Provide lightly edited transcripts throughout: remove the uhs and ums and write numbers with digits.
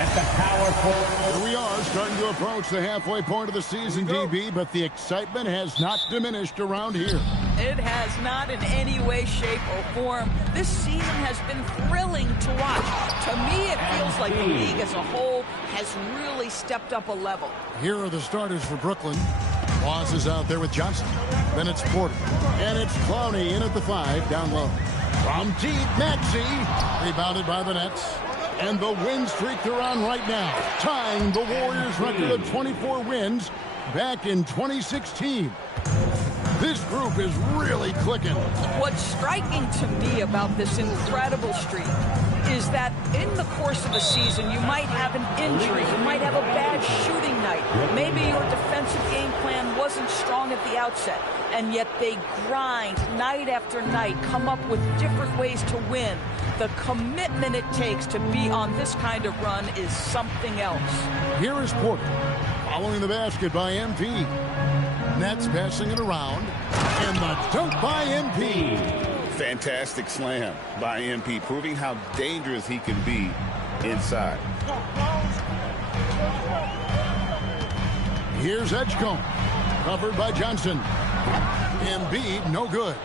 at the power forward. Here we are, starting to approach the halfway point of the season, DB, but the excitement has not diminished around here. It has not in any way, shape, or form. This season has been thrilling to watch. To me, it feels like the league as a whole has really stepped up a level. Here are the starters for Brooklyn. Waz is out there with Johnson. Then it's Porter. And it's Clowney in at the 5, down low. From deep, Maxey. Rebounded by the Nets. And the win streak they're on right now, tying the Warriors' record of 24 wins back in 2016. This group is really clicking. What's striking to me about this incredible streak is that in the course of a season, you might have an injury, you might have a bad shooting night, maybe your defensive game plan wasn't strong at the outset, and yet they grind night after night, come up with different ways to win. The commitment it takes to be on this kind of run is something else. Here is Porter, following the basket by MP. Nets passing it around, and the dunk by MP. Fantastic slam by MP, proving how dangerous he can be inside. Here's Edgecombe, covered by Johnson. Embiid, no good.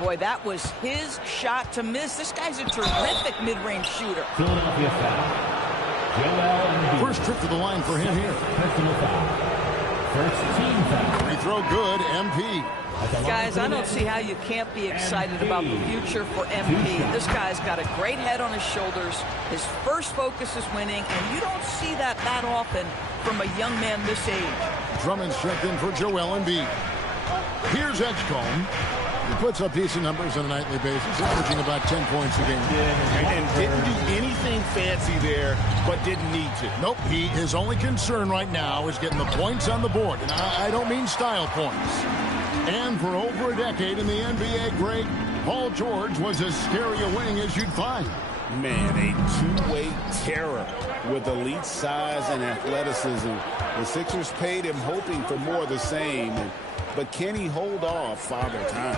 Boy, that was his shot to miss. This guy's a terrific mid-range shooter. Philadelphia foul. Joel Embiid. First trip to the line for him here. Personal foul. First team foul. Free throw good, MP. Guys, I don't see how you can't be excited about the future for MP. This guy's got a great head on his shoulders. His first focus is winning, and you don't see that often from a young man this age. Drummond's checked in for Joel Embiid. Here's Edgecombe. He puts up decent numbers on a nightly basis, averaging about 10 points a game. And didn't do anything fancy there, but didn't need to. Nope, his only concern right now is getting the points on the board. And I don't mean style points. And for over a decade in the NBA great, Paul George was as scary a wing as you'd find. Man, a two-way terror with elite size and athleticism. The Sixers paid him hoping for more of the same. But can he hold off Father Time?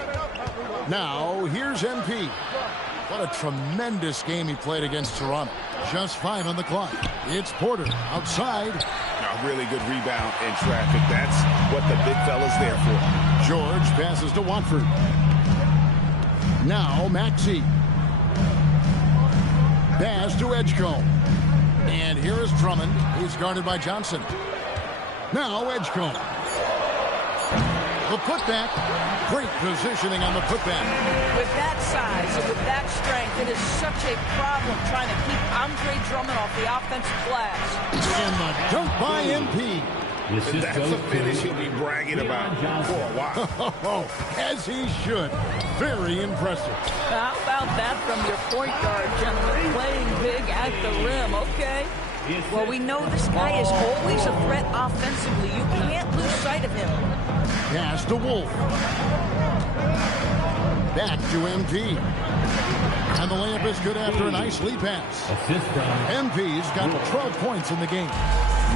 Now, here's MP. What a tremendous game he played against Toronto. Just 5 on the clock. It's Porter outside. A really good rebound in traffic. That's what the big fella's there for. George passes to Watford. Now, Maxey. Pass to Edgecombe. And here is Drummond. He's guarded by Johnson. Now, Edgecombe. The putback. Great positioning on the putback. With that size and with that strength, it is such a problem trying to keep Andre Drummond off the offensive glass. And the dunk by MP. That's a finish he'll be bragging about for a while. As he should. Very impressive. How about that from your point guard, gentlemen? Playing big at the rim, okay? Well, we know this guy is always a threat offensively. You can't lose sight of him. Pass to Wolf. Back to MP. And the layup is good after a nice lead pass. MP's got 12 points in the game.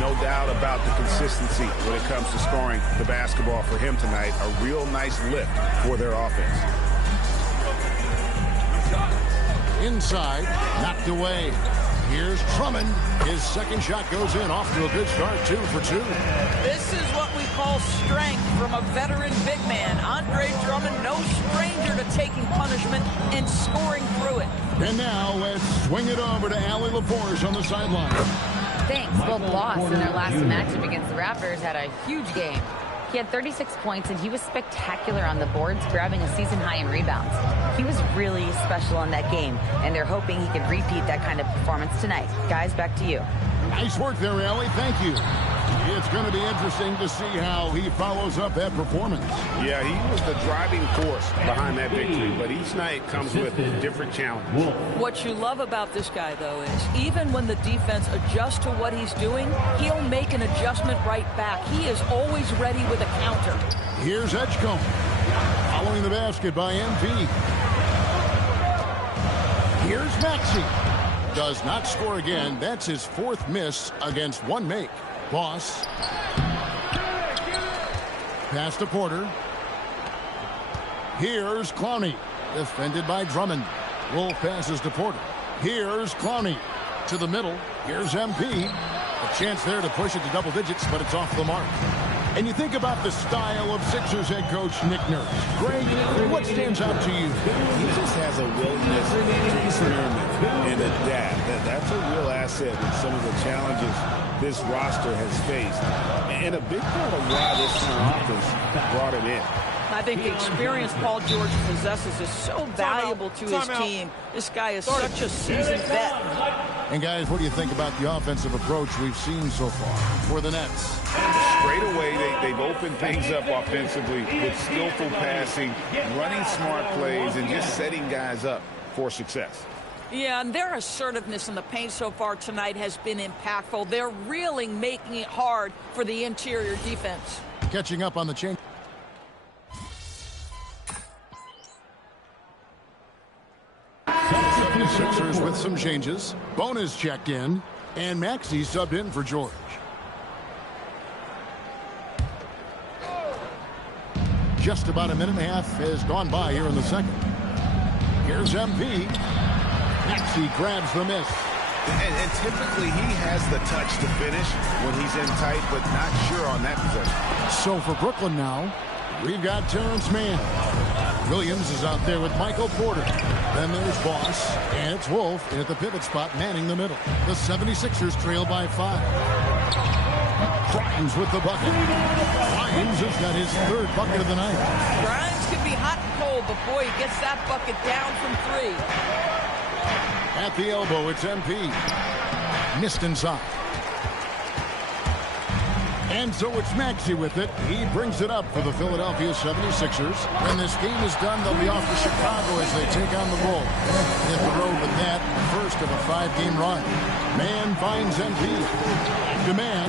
No doubt about the consistency when it comes to scoring the basketball for him tonight. A real nice lift for their offense. Inside, knocked away. Here's Drummond. His second shot goes in, off to a good start, 2 for 2. This is what we call strength from a veteran big man. Andre Drummond, no stranger to taking punishment and scoring through it. And now let's swing it over to Allie LaForge on the sideline. Thanks. Both Boss in their last matchup against the Raptors had a huge game. He had 36 points, and he was spectacular on the boards, grabbing a season high in rebounds. He was really special in that game, and they're hoping he can repeat that kind of performance tonight. Guys, back to you. Nice work there, Allie. Thank you. It's going to be interesting to see how he follows up that performance. Yeah, he was the driving force behind that victory, but each night comes with different challenges. What you love about this guy, though, is even when the defense adjusts to what he's doing, he'll make an adjustment right back. He is always ready with a counter. Here's Edgecombe. Following the basket by MP. Here's Maxey. Does not score again. That's his 4th miss against 1 make. Boss. Pass to Porter. Here's Clowney. Defended by Drummond. Wolf passes to Porter. Here's Clowney. To the middle. Here's MP. A chance there to push it to double digits, but it's off the mark. And you think about the style of Sixers head coach Nick Nurse. Greg, what stands out to you? He just has a willingness to experiment and adapt. That's a real asset with some of the challenges this roster has faced. And a big part of why this front office brought him in. I think the experience Paul George possesses is so valuable to his team. This guy is such a seasoned vet. And guys, what do you think about the offensive approach we've seen so far for the Nets? Straight away, they've opened things up offensively with skillful passing, running smart plays, and just setting guys up for success. Yeah, and their assertiveness in the paint so far tonight has been impactful. They're really making it hard for the interior defense. Catching up on the change. Sixers with some changes. Bonus checked in, and Maxey subbed in for George. Just about a minute and a half has gone by here in the second. Here's MP. Maxey grabs the miss. And typically he has the touch to finish when he's in tight, but not sure on that possession. So for Brooklyn now, we've got Terrence Mann. Williams is out there with Michael Porter. Then there's Boss, and it's Wolf at the pivot spot, manning the middle. The 76ers trail by 5. Grimes with the bucket. Grimes has got his third bucket of the night. Grimes can be hot and cold, but boy, he gets that bucket down from 3. At the elbow, it's MP. Missed inside. And so it's Maxey with it. He brings it up for the Philadelphia 76ers. When this game is done, they'll be off to Chicago as they take on the Bulls. Hit the road with that, first of a 5-game run. Mann finds MP. To Mann.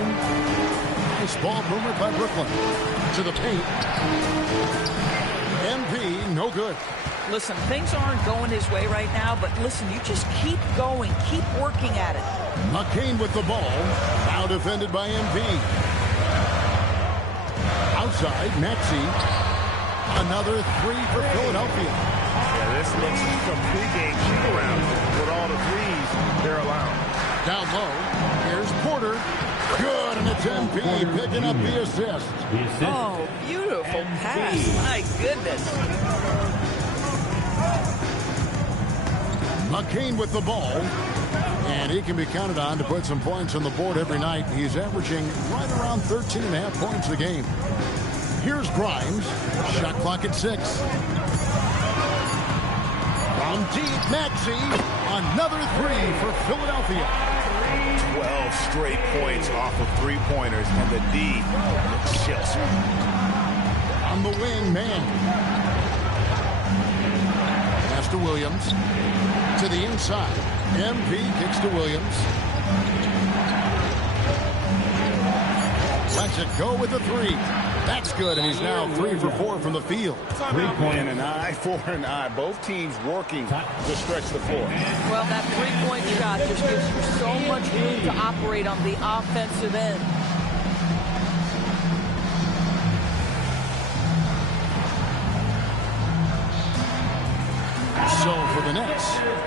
Nice ball movement by Brooklyn. To the paint. MP, no good. Listen, things aren't going his way right now, but listen, you just keep going, keep working at it. McCain with the ball. Now defended by MP. Outside, Maxey. Another 3 for Philadelphia. Yeah, this looks like a pregame shoot-around with all the threes they're allowed. Down low, here's Porter. Good, and it's MP picking up the assist. Oh, beautiful pass. My goodness. McCain with the ball. And he can be counted on to put some points on the board every night. He's averaging right around 13.5 points a game. Here's Grimes. Shot clock at 6. From deep, Maxey. Another 3 for Philadelphia. 12 straight points off of three-pointers, and the D chills. On the wing, Mann. Pass to Williams. To the inside. MP kicks to Williams. Lets it go with a 3. That's good, and he's now 3 for 4 from the field. 3-point and an eye for an eye. Both teams working to stretch the floor. Well, that 3-point shot just gives you so much room to operate on the offensive end. So for the Nets,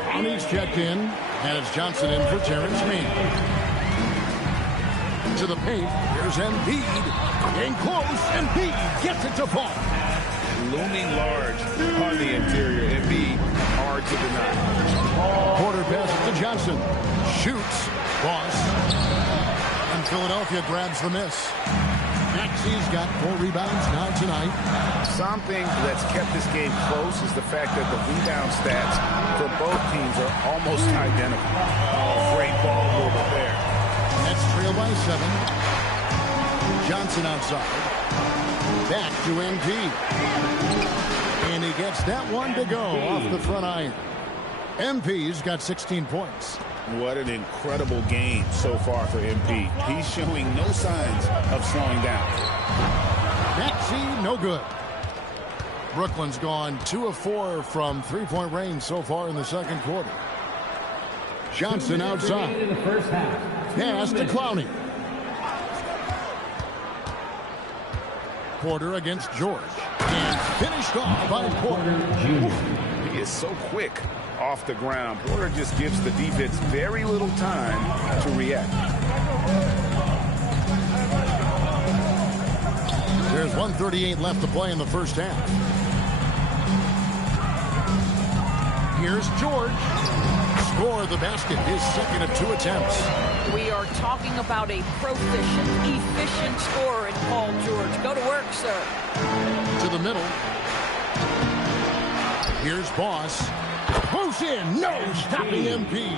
Ronnie's checked in, and it's Johnson in for Terrence Mann. To the paint, here's Embiid. In close, Embiid gets it to fall. Looming large on the interior. Embiid, hard to deny. Porter passes to Johnson. Shoots. Boss. And Philadelphia grabs the miss. Maxey's got 4 rebounds now tonight. Something that's kept this game close is the fact that the rebound stats for both teams are almost identical. Oh, great ball movement there. Nets trail by 7. Johnson outside. Back to MP. And he gets that one to go off the front iron. MP's got 16 points. What an incredible game so far for MP. He's showing no signs of slowing down. Maxey, no good. Brooklyn's gone 2 of 4 from 3-point range so far in the second quarter. Johnson outside. Pass to Clowney. Porter against George. And finished off by Porter. He is so quick. off the ground. Porter just gives the defense very little time to react. There's 1:38 left to play in the first half. Here's George. Score the basket, his second of 2 attempts. We are talking about a proficient, efficient scorer in Paul George. Go to work, sir. To the middle. Here's Boss. Close in. No stopping MP.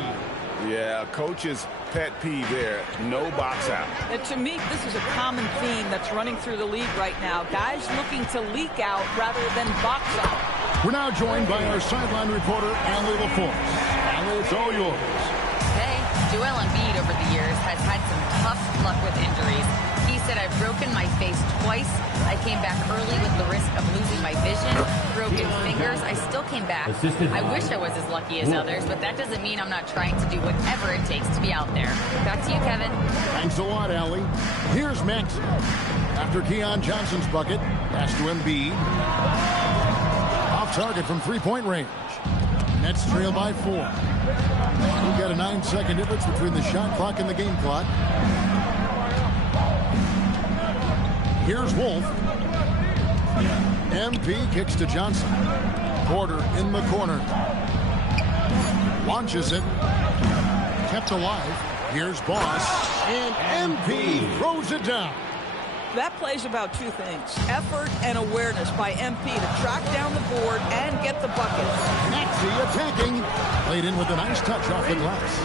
Yeah, coach's pet peeve there. No box out. And to me, this is a common theme that's running through the league right now. Guys looking to leak out rather than box out. We're now joined by our sideline reporter, Allie LaForce. Allie, it's all yours. Hey, Joel Embiid over the years has had some tough luck with injuries. He said, I've broken my face twice. I came back early with the risk of losing my vision. Broken fingers. I still came back. I wish I was as lucky as others, but that doesn't mean I'm not trying to do whatever it takes to be out there. Back to you, Kevin. Thanks a lot, Allie. Here's Maxey. After Keon Johnson's bucket, pass to Embiid. Off target from three-point range. Nets trail by 4. We've got a 9-second difference between the shot clock and the game clock. Here's Wolf. MP kicks to Johnson. Porter in the corner. Launches it. Kept alive. Here's Boss. And MP throws it down. That plays about 2 things. Effort and awareness by MP to track down the board and get the bucket. Maxey attacking. Played in with a nice touch off the glass.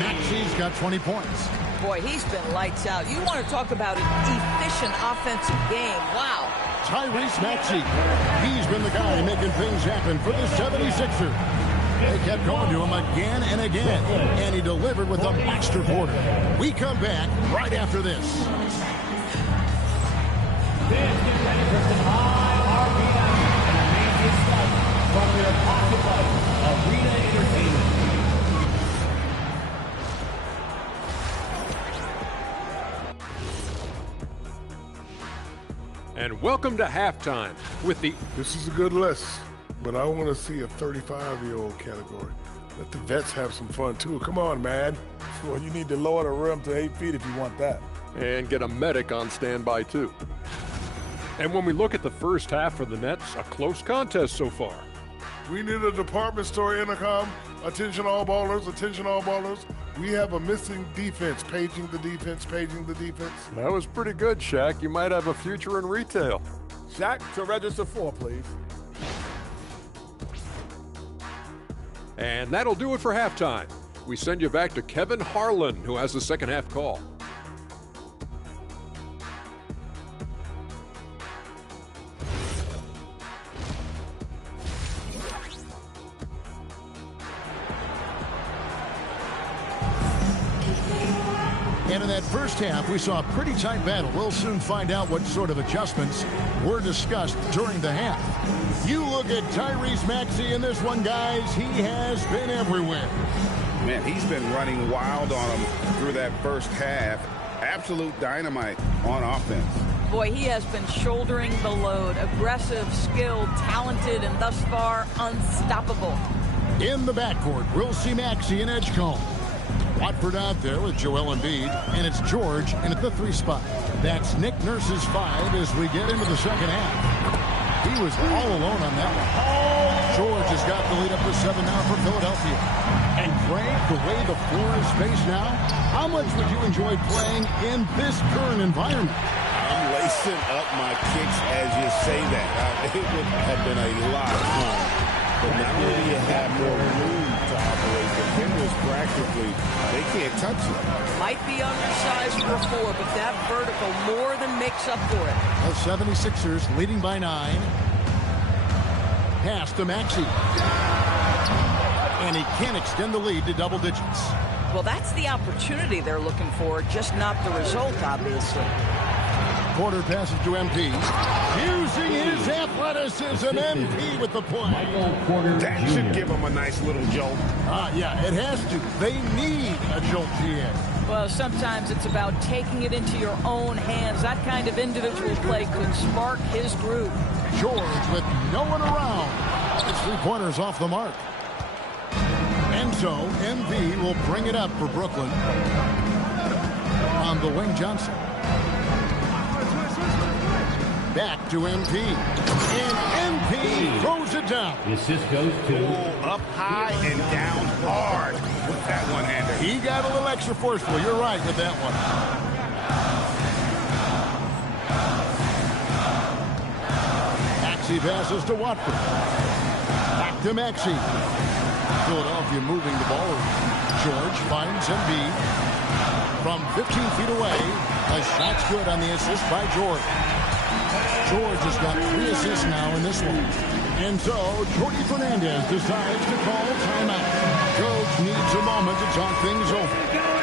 Maxey's got 20 points. Boy, he's been lights out. You want to talk about an efficient offensive game. Wow. Tyrese Maxey. He's been the guy making things happen for the 76ers. They kept going to him again and again, and he delivered with a master quarter. We come back right after this. This is ready for some high RPM and amazing stuff from your Pocket Arena Entertainment. And welcome to halftime with the... This is a good list, but I want to see a 35-year-old category. Let the vets have some fun, too. Come on, man. Well, you need to lower the rim to 8 feet if you want that. And get a medic on standby, too. And when we look at the first half for the Nets, a close contest so far. We need a department store intercom. Attention all ballers, attention all ballers. We have a missing defense. Paging the defense, paging the defense. That was pretty good, Shaq. You might have a future in retail. Shaq, to register 4, please. And that'll do it for halftime. We send you back to Kevin Harlan, who has the second half call. And in that first half, we saw a pretty tight battle. We'll soon find out what sort of adjustments were discussed during the half. You look at Tyrese Maxey in this one, guys. He has been everywhere. Man, he's been running wild on him through that first half. Absolute dynamite on offense. Boy, he has been shouldering the load. Aggressive, skilled, talented, and thus far, unstoppable. In the backcourt, we'll see Maxey and Edgecombe. Watford out there with Joel Embiid, and it's George in at the 3 spot. That's Nick Nurse's 5 as we get into the second half. He was all alone on that one. George has got the lead up to 7 now for Philadelphia. And Frank, the way the floor is spaced now, how much would you enjoy playing in this current environment? I'm lacing up my kicks as you say that. It would have been a lot of fun. But not only do you have more room to operate, defenders practically, they can't touch you. Might be undersized for 4, but that vertical more than makes up for it. The 76ers leading by 9. Pass to Maxey. And he can extend the lead to double digits. Well, that's the opportunity they're looking for, just not the result, obviously. Porter passes to MP. Using his athleticism, MP with the play. That should give them a nice little jolt. Yeah, it has to. They need a jolt, GA. Well, sometimes it's about taking it into your own hands. That kind of individual play could spark his groove. George with no one around. His 3-pointers off the mark. And so MV will bring it up for Brooklyn. On the wing, Johnson. Back to MP. And MP throws it down. The assist goes to Up high and down hard with that one-hander. He got a little extra forceful. You're right with that one. Maxey passes to Watford. Back to Maxey. Philadelphia moving the ball. George finds Embiid. From 15 feet away, a shot's good on the assist by George. George has got 3 assists now in this one. And so, Jordi Fernandez decides to call timeout. Coach needs a moment to talk things over.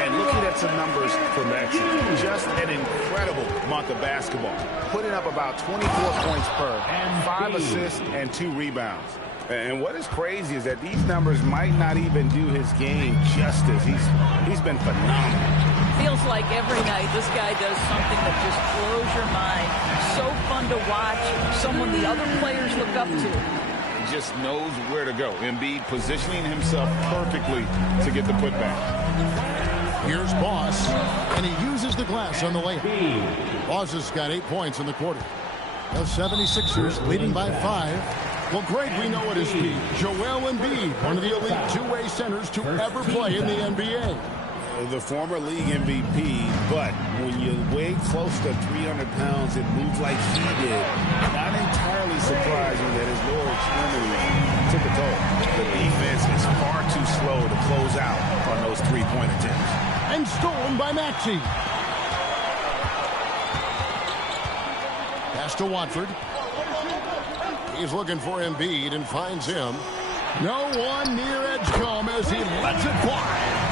And looking at some numbers for Maxey, just an incredible month of basketball. Putting up about 24 points per, 5 assists, and 2 rebounds. And what is crazy is that these numbers might not even do his game justice. He's been phenomenal. Feels like every night this guy does something that just blows your mind. So fun to watch. Someone the other players look up to. He just knows where to go. Embiid positioning himself perfectly to get the putback. Here's Boss, and he uses the glass on the layup. Boss has got 8 points in the quarter. The 76ers leading by 5. Well, Greg, we know at his peak, Joel Embiid, one of the elite two-way centers to ever play in the NBA. The former league MVP, but when you weigh close to 300 pounds and move like he did, not entirely surprising that his lower extremity took a toll. The defense is far too slow to close out on those three-point attempts. And stolen by Maxey. Pass to Watford. He's looking for Embiid and finds him. No one near Edgecombe as he lets it fly.